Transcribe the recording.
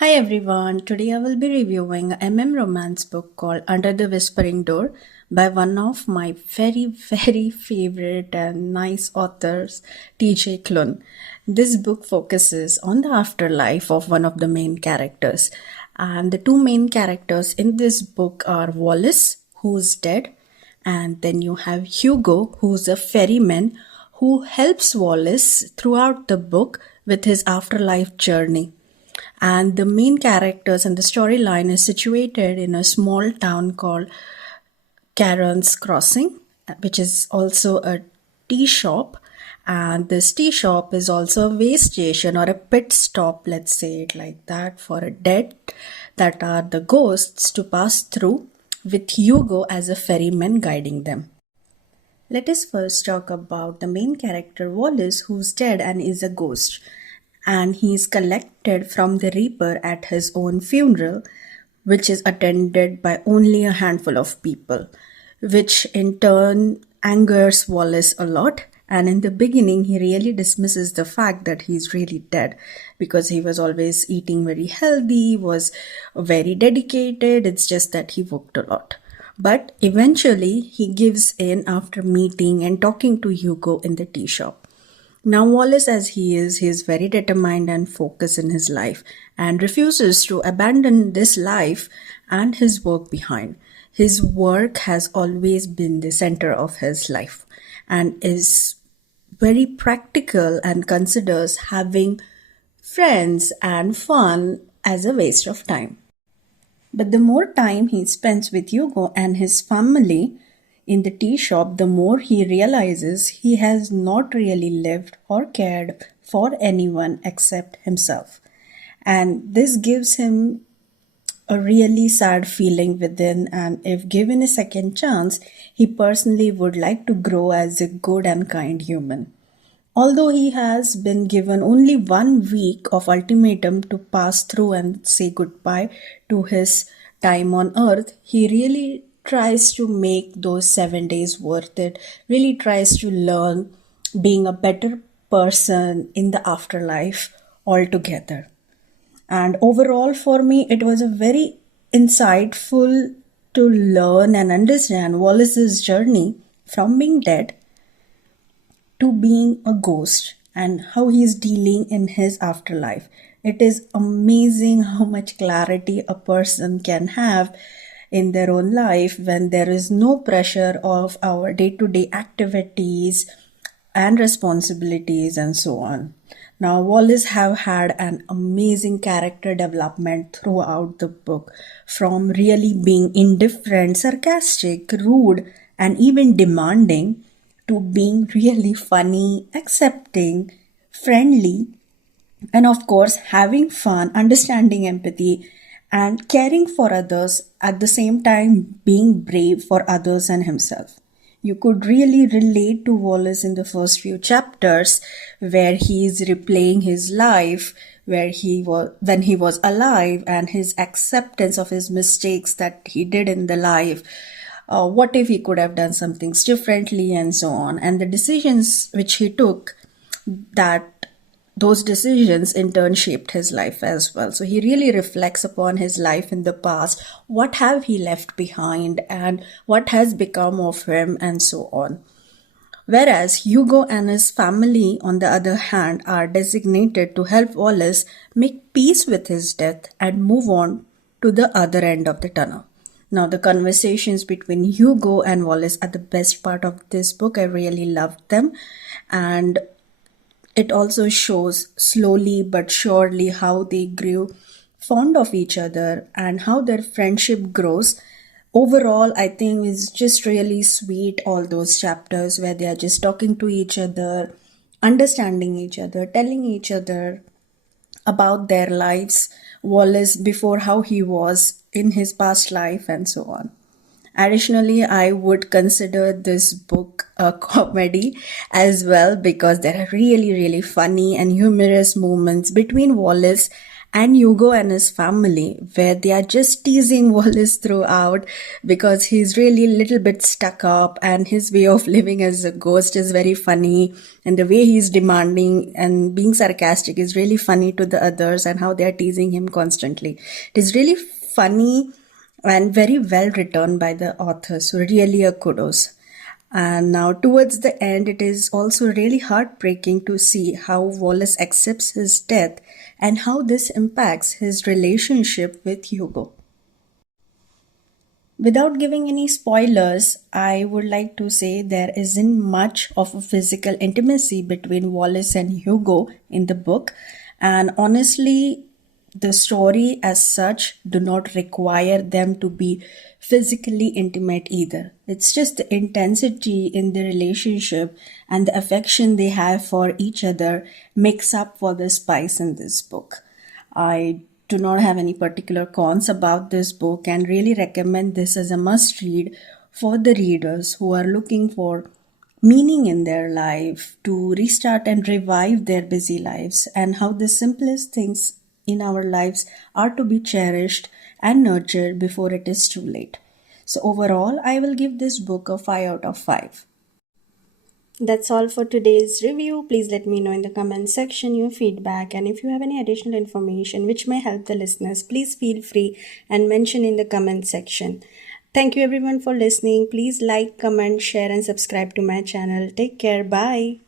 Hi everyone, today I will be reviewing a MM romance book called Under the Whispering Door by one of my very favorite and nice authors, TJ Klune. This book focuses on the afterlife of one of the main characters, and the two main characters in this book are Wallace, who's dead, and then you have Hugo, who's a ferryman who helps Wallace throughout the book with his afterlife journey. And the main characters and the storyline is situated in a small town called Karen's Crossing, which is also a tea shop. And this tea shop is also a way station or a pit stop, let's say it like that, for a dead that are the ghosts to pass through, with Hugo as a ferryman guiding them. Let us first talk about the main character Wallace, who's dead and is a ghost, and he is collected from the reaper at his own funeral, which is attended by only a handful of people, which in turn angers Wallace a lot. And in the beginning, he really dismisses the fact that he's really dead because he was always eating very healthy, was very dedicated. It's just that he worked a lot. But eventually, he gives in after meeting and talking to Hugo in the tea shop. Now, Wallace, as he is very determined and focused in his life and refuses to abandon this life and his work behind. His work has always been the center of his life and is very practical and considers having friends and fun as a waste of time. But the more time he spends with Hugo and his family in the tea shop, the more he realizes he has not really lived or cared for anyone except himself. And this gives him a really sad feeling within, and if given a second chance, he personally would like to grow as a good and kind human. Although he has been given only 1 week of ultimatum to pass through and say goodbye to his time on earth, he really tries to make those 7 days worth it, really tries to learn being a better person in the afterlife altogether. And overall, for me, it was a very insightful to learn and understand Wallace's journey from being dead to being a ghost and how he's dealing in his afterlife. It is amazing how much clarity a person can have in their own life when there is no pressure of our day to day activities and responsibilities and so on. Now, Wallace have had an amazing character development throughout the book, from really being indifferent, sarcastic, rude, and even demanding to being really funny, accepting, friendly, and of course, having fun, understanding empathy, and caring for others at the same time being brave for others and himself. You could really relate to Wallace in the first few chapters where he is replaying his life, where he was when he was alive, and his acceptance of his mistakes that he did in the life. What if he could have done some things differently and so on, and the decisions which he took, that those decisions in turn shaped his life as well. So he really reflects upon his life in the past, what have he left behind and what has become of him and so on. Whereas Hugo and his family, on the other hand, are designated to help Wallace make peace with his death and move on to the other end of the tunnel. Now, the conversations between Hugo and Wallace are the best part of this book. I really loved them. And it also shows slowly but surely how they grew fond of each other and how their friendship grows. Overall, I think it's just really sweet, all those chapters where they are just talking to each other, understanding each other, telling each other about their lives, Wallace before how he was in his past life, and so on. Additionally, I would consider this book a comedy as well because there are really funny and humorous moments between Wallace and Hugo and his family, where they are just teasing Wallace throughout because he's really a little bit stuck up and his way of living as a ghost is very funny, and the way he's demanding and being sarcastic is really funny to the others, and how they are teasing him constantly. It is really funny and very well written by the author, so really a kudos. And now, towards the end, it is also really heartbreaking to see how Wallace accepts his death and how this impacts his relationship with Hugo. Without giving any spoilers, I would like to say there isn't much of a physical intimacy between Wallace and Hugo in the book, and honestly, the story as such do not require them to be physically intimate either. It's just the intensity in the relationship and the affection they have for each other makes up for the spice in this book. I do not have any particular cons about this book and really recommend this as a must read for the readers who are looking for meaning in their life, to restart and revive their busy lives, and how the simplest things in our lives are to be cherished and nurtured before it is too late. So, overall, I will give this book a 5 out of 5. That's all for today's review. Please let me know in the comment section your feedback, and if you have any additional information which may help the listeners, please feel free and mention in the comment section. Thank you everyone for listening. Please like, comment, share and subscribe to my channel. Take care. Bye.